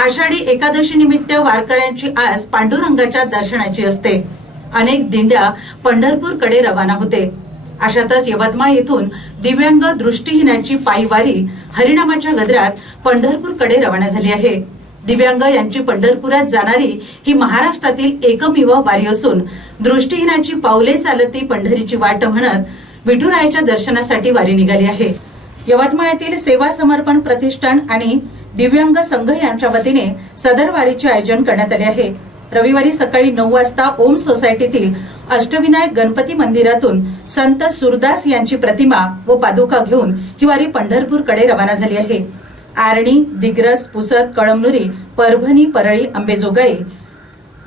आषाढी एकादशी निमित्त वारकऱ्यांची आज पांडुरंगाच्या दर्शनाची असते. अनेक दिंड्या पंढरपूरकडे रवाना होते. अशातच यवतमाळ येथून दिव्यांग दृष्टीहीनाची पायी वारी हरिनामाच्या गजरात पंढरपूरकडे रवाना झाली आहे. दिव्यांग यांची पंढरपुरात जाणारी ही महाराष्ट्रातील एकमेव वारी असून दृष्टीहीनाची पावले चालती पंढरीची वाट म्हणत विठुरायाच्या दर्शनासाठी वारी निघाली आहे. यवतमाळ येथील सेवा समर्पण प्रतिष्ठान आणि दिव्यांग संघ यांच्या वतीने सदर वारीचे आयोजन करण्यात आले आहे. रविवारी सकाळी नऊ वाजता ओम सोसायटीतील अष्टविनायक गणपती मंदिरातून संत सुरदास यांची प्रतिमा व पादुका घेऊन ही वारी पंढरपूरकडे रवाना झाली आहे. आर्णी दिग्रस पुसद कळमनुरी परभणी परळी अंबेजोगाई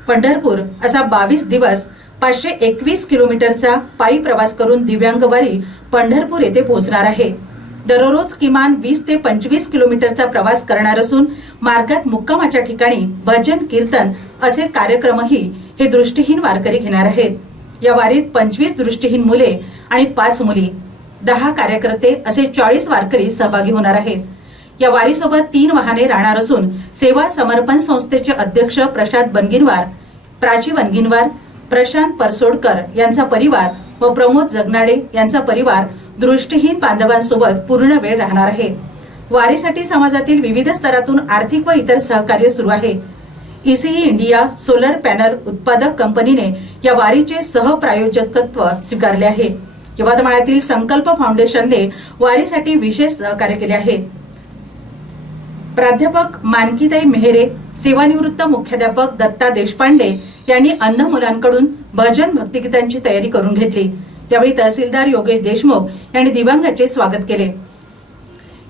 पंढरपूर असा बावीस दिवस पाचशे एकवीस किलोमीटरचा पायी प्रवास करून दिव्यांग वारी पंढरपूर येथे पोहोचणार आहे. दररोज किमान वीस ते पंचवीस किलोमीटरचा प्रवास करणार असून मार्गात मुक्कामाच्या ठिकाणी भजन कीर्तन असे कार्यक्रमही हे दृष्टीहीन वारकरी घेणार आहेत. या वारीत पंचवीस दृष्टीहीन मुले आणि पाच मुली दहा कार्यकर्ते असे चाळीस वारकरी सहभागी होणार आहेत. या वारीसोबत तीन वाहने राहणार असून सेवा समर्पण संस्थेचे अध्यक्ष प्रशांत बनगिनवार प्राची बनगिनवार प्रशांत परसोडकर यांचा परिवार व प्रमोद जगनाडे यांचा परिवार दृष्टीहीन बांधवांसोबत पूर्ण वेळ राहणार आहे. वारीसाठी समाजातील विविध स्तरातून आर्थिक व इतर सहकार्य सुरू आहे. ईसीई इंडिया सोलर पॅनल उत्पादक कंपनीने या वारीचे सहप्रायोजकत्व स्वीकारले आहे. यवतमाळातील संकल्प फाउंडेशनने वारीसाठी विशेष सहकार्य केले आहे. प्राध्यापक मानकीताई मेहरे सेवानिवृत्त मुख्याध्यापक दत्ता देशपांडे यांनी अन्न मुलांकडून भजन भक्तिगीतांची तयारी करून घेतली. यावेळी तहसीलदार योगेश देशमुख यांनी दिव्यांगाचे स्वागत केले.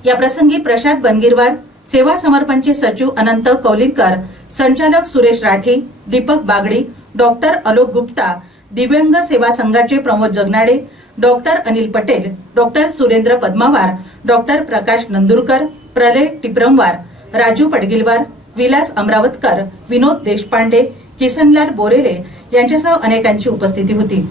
या प्रसंगी प्रशांत बनगिरवार सेवा समर्पणचे सचिव अनंत कौलिनकर संचालक सुरेश राठी दीपक बागडी डॉक्टर अलोक गुप्ता दिव्यांग सेवा संघाचे Pramod Jagnade doctor Anil Patel doctor Surendra Padmawar doctor Prakash Nandurkar Pralay Tipramwar Raju पडगिलवार Vilas अमरावतकर विनोद देशपांडे किसनलाल बोरेले यांच्यासह अनेकांची उपस्थिती होती.